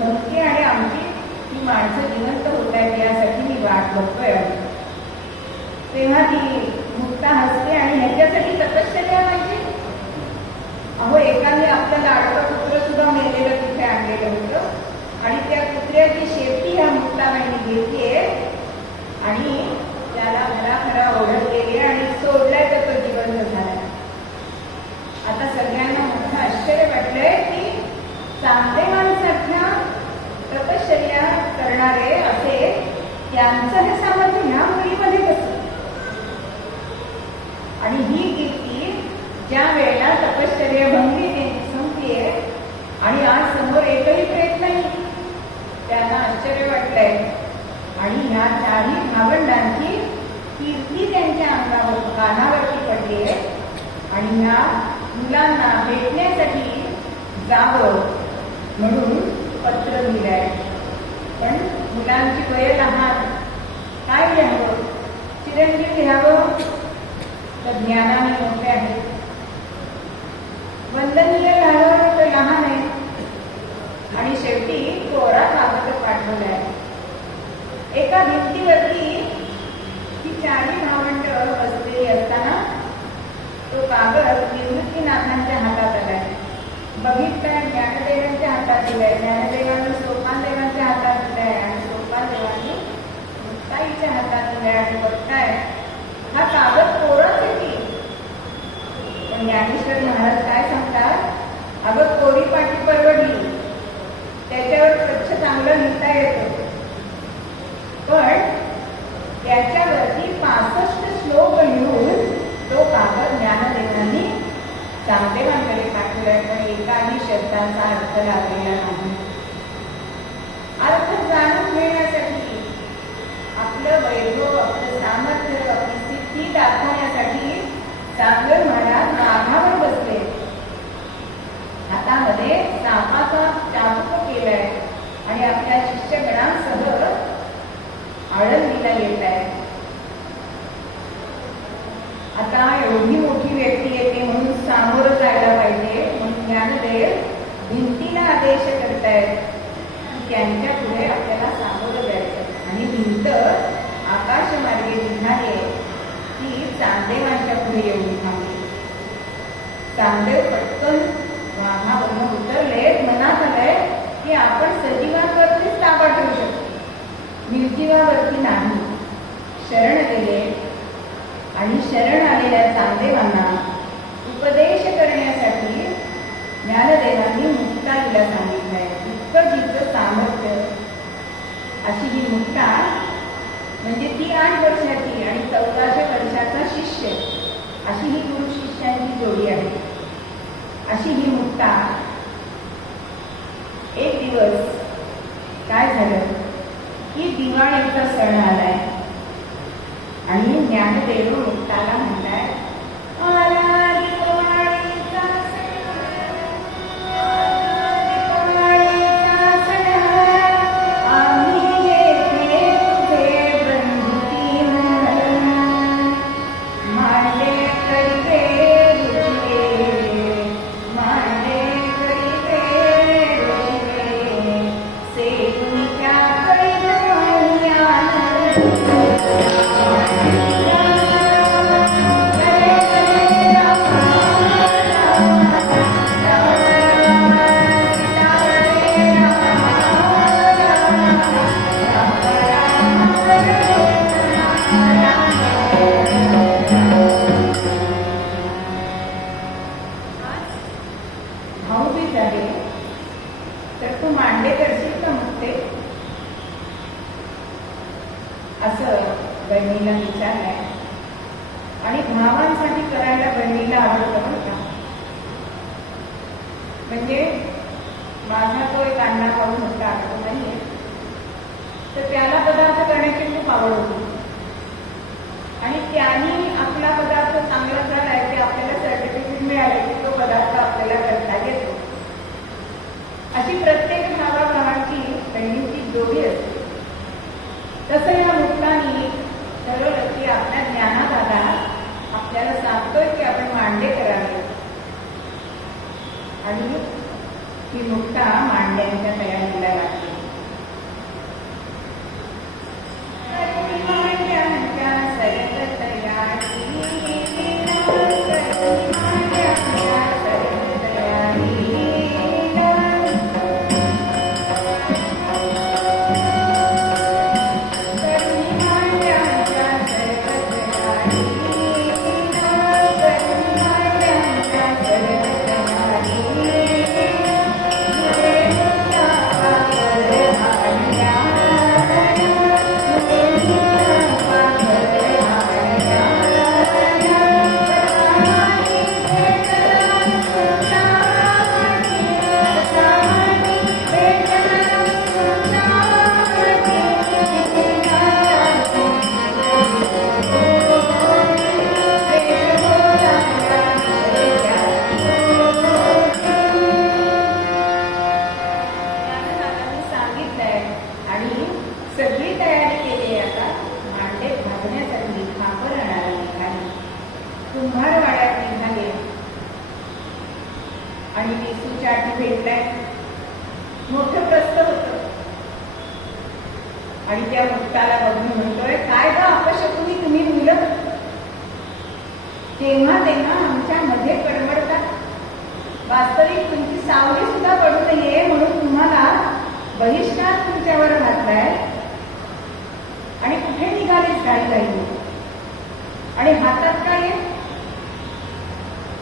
धमके आणि आमची ही माणसं जिवंत होत आहेत यासाठी मी वाट बघतोय. तेव्हा ती मुक्ता हसते आणि ह्याच्यासाठी तपश्चर्या पाहिजे. अहो एकाने आपलं लाडकं पुत्र सुद्धा मेलेलं तिथे आणलेलं होतं आणि त्या कुत्र्याची शेपटी ह्या मुक्ताबाईंनी घेतलीये आणि त्याला घराघरा ओढत गेली आणि सोडलाय तर तो जिवंत झालाय. आता सगळ्यांना मोठं आश्चर्य वाटलंय की चांगदेवांसारख्या तपश्चर्या करणारे असे त्यांचं हे सामर्थ्य ह्या मुलीमध्ये कसं? आणि ही कीर्ती ज्या वेळेला तपश्चर्या भंगली संपलीये आणि आज समोर एकही प्रेत नाही, त्यांना आश्चर्य वाटलंय. आणि ह्या 4ही भावंडांची कीर्ती त्यांच्या अंगावर कानावरती पडली आहे आणि ह्या मुलांना भेटण्यासाठी जावं म्हणून पत्र लिहिलंय. पण मुलांची वय लहान, काय लिहावं? चिरंजीव लिहावं तर ज्ञानाने मोठे आहे, वंदनीय लिहावं तर लहान आहे आणि शेवटी कोरा कागद पाठवलाय. एका भिंतीवरती ही 4ही भावंड बसलेली असताना तो कागद निवृत्तीनाथांच्या हातात आलाय. बघितलाय ज्ञानदेवांच्या हातात दिलाय, ज्ञानदेवांनी सोपानदेवांच्या हातात मुलाखतीच्या हातात दिलाय आणि बघताय हा कागद कोराच आहे की. पण ज्ञानेश्वर महाराज काय सांगतात, अगं कोरी पाटी परवडली, त्याच्यावर स्वच्छ चांगलं लिहिता येतं. पण त्याच्यावरती 65 श्लोक लिहून तो कागद ज्ञानदेवांनी चांगदेवांकडे पाठवलाय, पण एकाही शब्दाचा अर्थ लागलेला नाही. अर्थ जाणून घेण्यासाठी, आपलं वैभव, आपलं सामर्थ्य, आपली सिद्धी दाखवण्यासाठी चांगदेव महाराज मागावर बसले. हातामध्ये सापाचा चाबूक केलाय आणि आपल्या शिष्यगणांसह आळंदीला येत आहे. आता एवढी मोठी व्यक्ती येते म्हणून सामोरं जायला पाहिजे, म्हणून ज्ञानदेव भिंतीला आदेश करतायत की त्यांच्या पुढे आपल्याला सामोरं जायचं. आणि भिंत आकाशमार्गे निघाली की चांदेवांच्या पुढे येऊन थांबली. चांदेव पटकन वाघावरून उतरले. मनात आलंय की आपण सजीवांवरतीच ताबा ठेवू शकतो, निर्जीवावरती नाही. शरण गेले आणि शरण आलेल्या चांदेवांना उपदेश करण्यासाठी ज्ञानदेवांनी मुक्ताईला सांगितलंय. इतकं जिचं सामर्थ्य, अशी ही मुक्ता म्हणजे ती 8 वर्षाची आणि 1400 वर्षाचा शिष्य, अशी ही गुरु शिष्यांची जोडी आहे. अशी ही मुक्ता. एक दिवस काय झालं की दिवाळीचा सण आलाय आणि ज्ञानदेव मुक्ताला म्हणताय, आला दिवाळीचा सण, दिवाळीचा सण, आम्ही येथे तुझे बंधुकी म्हणून मांडे करीते रुचिले, मांडे करीते रुचिले, सेवुनिका तर तू मांडे करशील का मुक्ते, असं बहिणीला विचारलंय. आणि भावांसाठी करायला बहिणीला आवडतं बरं का. म्हणजे माझा तो एक अण्णा भाऊ मोठा आठवत नाहीये, तर त्याला पदार्थ करण्याची खूप आवड होती आणि त्यांनी आपला पदार्थ चांगला झालाय ते आपल्याला सर्टिफिकेट मिळाले की तो पदार्थ आपल्याला करता येतो. अशी प्रत्येक भावाभावांची बहिणीची जोडी असते. तसं या मुक्तानी ठरवलं की आपल्या ज्ञानादादा आपल्याला सांगतोय की आपण मांडे करावे. आणि ही मुक्ता मांड्यांच्या तयारीला लागली. कुंभारवाड्यात निघाले आणि विसूच्या आठी भेटलाय. मोठं प्रस्थ होतं आणि त्या मुक्ताला बघून म्हणतोय, काय ग अपशकुनी तुम्ही मुलं तेव्हा तेव्हा आमच्या मध्ये कडवडतात. वास्तविक तुमची सावली सुद्धा पडू नये म्हणून तुम्हाला बहिष्कार तुमच्यावर घातलाय आणि कुठे निघा घाई आणि हातात काय आहे?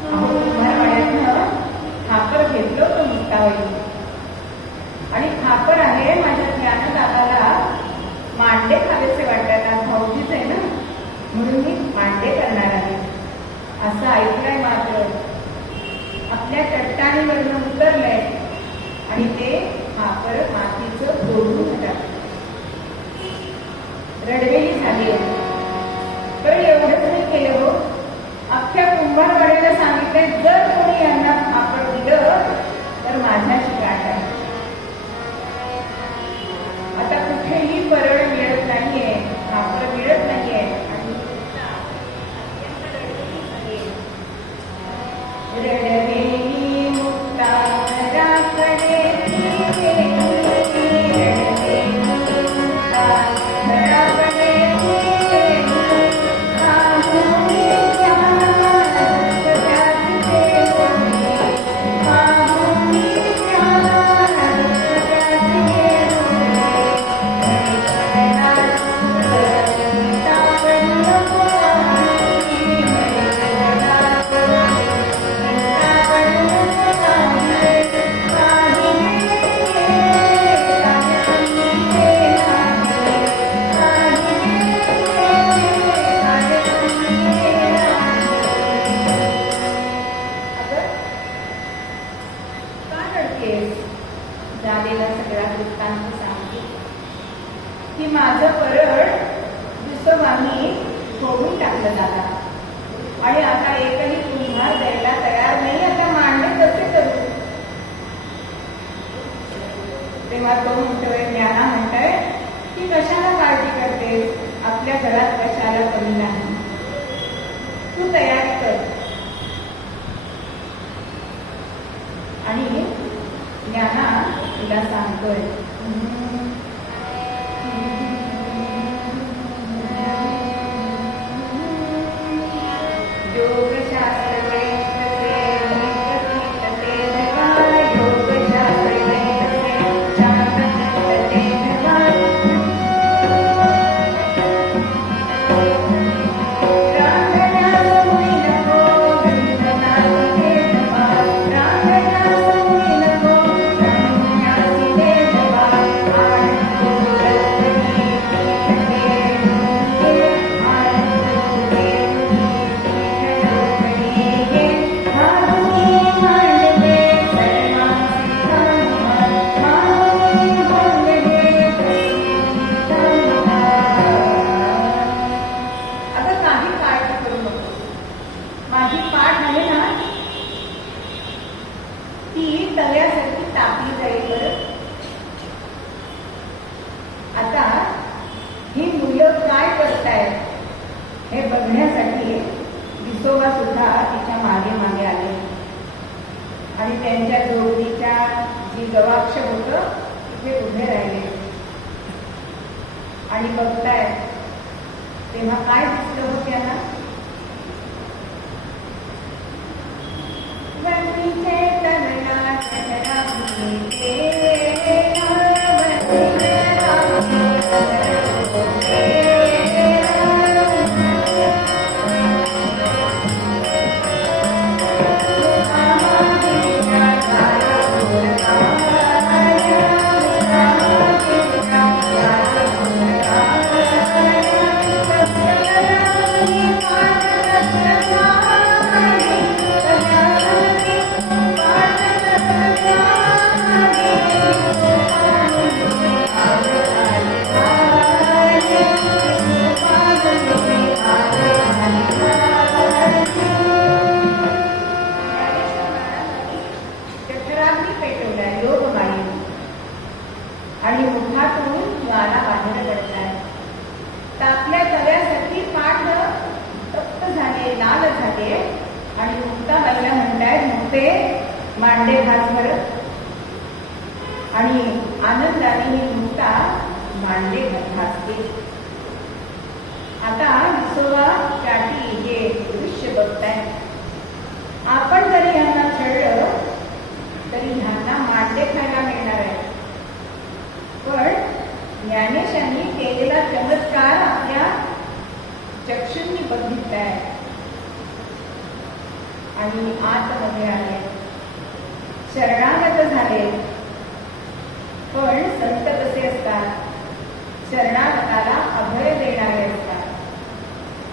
कुंभारवाड्यातनं खापर घेतलं होतं मुक्ताबाई आणि खापर आहे माझ्या ज्ञानदादाला मांडे खावेसे वाटतात. आज भाऊजीच आहे ना, म्हणून मी मांडे करणार आहे असं ऐकलंय. मात्र आपल्या चट्टाणीवरनं उतरलंय आणि ते खापर मातीचं जोडून टाकलं. रडवेली झाली आहे. पण एवढंच नाही केलं हो, अख्ख्या कुंभारवाड्याला सांगितलंय जर कोणी यांना खापर दिलं तर माझ्याशी गाठ आहे. आता कुठेही परळ मिळत नाहीये, खापर मिळत नाहीये आणि रडवेली मुक्ता घराकडे झालेला सगळा वृत्तांत सांगते की माझं परळ विसवानी फोडून टाकलं दादा आणि आता एकही कुंभार द्यायला तयार नाही. आता मांडे कसे करू? तेव्हा तो म्हणतोय, ज्ञाना म्हणतोय की कशाला काळजी करते, आपल्या घरात कशाला कमी नाही, तू तयारी कर. आणि ज्ञाना तिला सांगतोय, माझी पाठ आहे ना ती तव्यासारखी तापली जाईल. बरं, आता ही मुलं काय करतायत हे बघण्यासाठी विसोबा सुद्धा तिच्या मागे मागे आले आणि त्यांच्या जोडीच्या जी गवाक्ष होतं तिथे उभे राहिले आणि बघतायत. तेव्हा काय दिसलं हो त्यांना? आणि मुखातून ज्वाला बाहेर पडताय. तापल्या तव्यासाठी पाठ तप्त झाले, लाल झाले आणि मुक्ताबाईला म्हणतायत, मुक्ते मांडे घास भर. आणि आनंदाने ही मुक्ता मांडे घासते. आता विसोबा काठी हे दृश्य बघताय. आपण जरी यांना छळलं तरी ह्यांना मांडे खायला मिळणार आहे. पण ज्ञानेशांनी केलेला चमत्कार आपल्या आणि आतमध्ये आले, शरणागत झाले. पण संत कसे असतात? शरणागताला अभय देणारे असतात.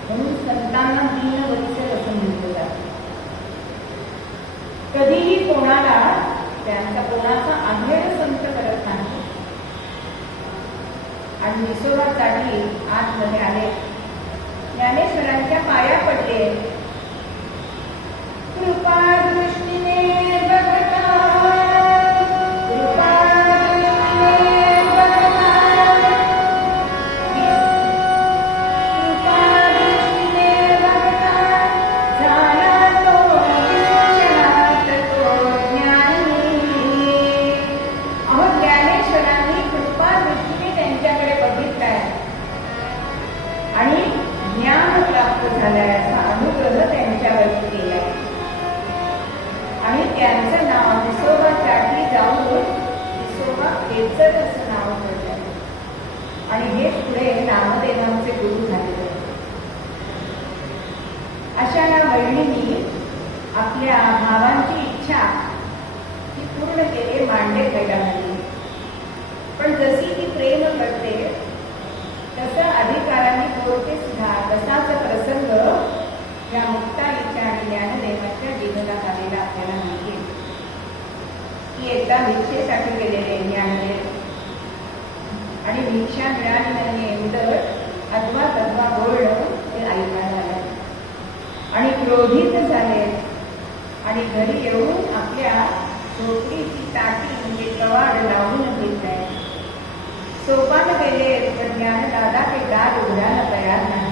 म्हणून संतांना दीन वत्सल असं म्हटलं जातं. कधीही कोणाला कोणाचा अभेद संत करत नाही. आणि विसोबासाठी आतमध्ये आले, ज्ञानेश्वरांच्या पाया पडले. कृपा दृष्टीने बघता, कृपा दृष्टीने बघता, कृपा दृष्टीने बघता, झाला तो विचक्षणात तो ज्ञानी. अहो, ज्ञानेश्वरांनी कृपा दृष्टीने त्यांच्याकडे बघितलाय आणि ज्ञान प्राप्त झाल्याचा अनुग्रह त्यांच्यावरती केलाय. आणि त्यांचं नाव विसोबासाठी जाऊन विसोबा केचर असं नाव पडलं. आणि हे पुढे नामदेवांचे गुरु झाले. अशा या बहिणींनी आपल्या भावांची इच्छा ती पूर्ण केली, मांडे मैदानाने. पण जशी ती प्रेम करते तसं अधिकाराने बोलते सुद्धा. तसाच प्रसंग या मुक्ताईच्या आणि ज्ञानदेवाच्या जीवनात आलेला आपल्याला माहिती आहे की एकदा भिक्षेसाठी गेलेले ज्ञानदेव आणि भिक्षा मिळाली नाही एवढं अथवा तद्वा बोलणं ते ऐकायला झालं आणि क्रोधित झाले. आणि घरी येऊन आपल्या झोपडीची ताटी म्हणजे कवाड लावून घेतलाय. सोपान गेले तर ज्ञानदादा ते दार उघडायला तयार नाही.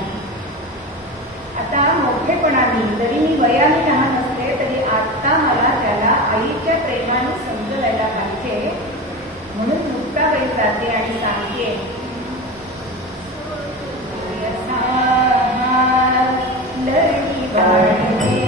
आता मोठेपणाने जरी मी वयाने लहान असले तरी आता मला त्याला आईच्या प्रेमाने समजायला पाहिजे. म्हणून मुक्ताबाई जाते आणि सांगते, लढी बाळगे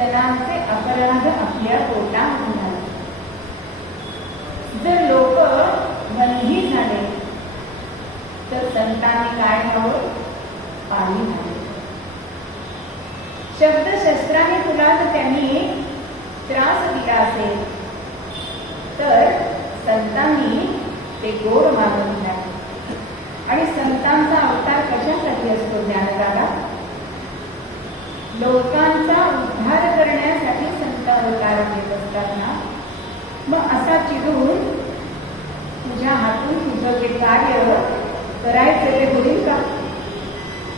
जनांचे अपराध आपल्या पोटामध्ये झाले. जर लोक बंधी झाले तर संतांनी काय व्हावं? पाणी झाले. शब्दशस्त्राने तुला जर त्यांनी त्रास दिला असेल तर संतांनी ते गोड मानवले. आणि संतांचा अवतार कशासाठी असतो? ज्ञानदाता, लोकांचा उद्धार करण्यासाठी संत अवतार घेत असतात ना. मग असा चिडून तुझ्या हातून तुझं जे कार्य करायचं ते होईल का?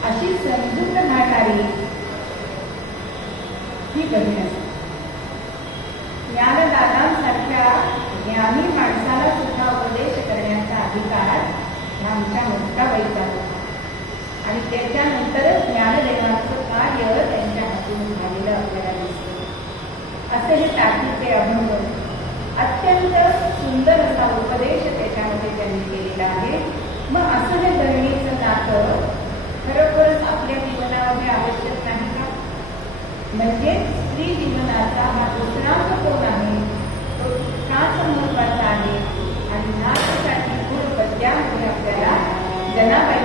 अशी समजूत घालणारी ही बहीण असते. ज्ञानदादांसारख्या ज्ञानी माणसाला सुद्धा उपदेश करण्याचा अधिकार आमच्या मोठाबाईचा होता. आणि त्याच्यानंतरच ज्ञानदेवांचं कार्य त्यांच्या हातून झालेलं आपल्याला दिसतं. असे हे टाकीचे अभंग, अत्यंत सुंदर असा उपदेश त्याच्यामध्ये त्यांनी केलेला आहे. मग असं हे धरणीचं नातं खरोखरच आपल्या जीवनामध्ये आवश्यक नाही का? म्हणजे स्त्री जीवनाचा हा दुसरा कोण आहे तो तितकाच महत्वाचा आहे. आणि नाथसाठी गुण पद्यामध्ये आपल्याला जनाबाई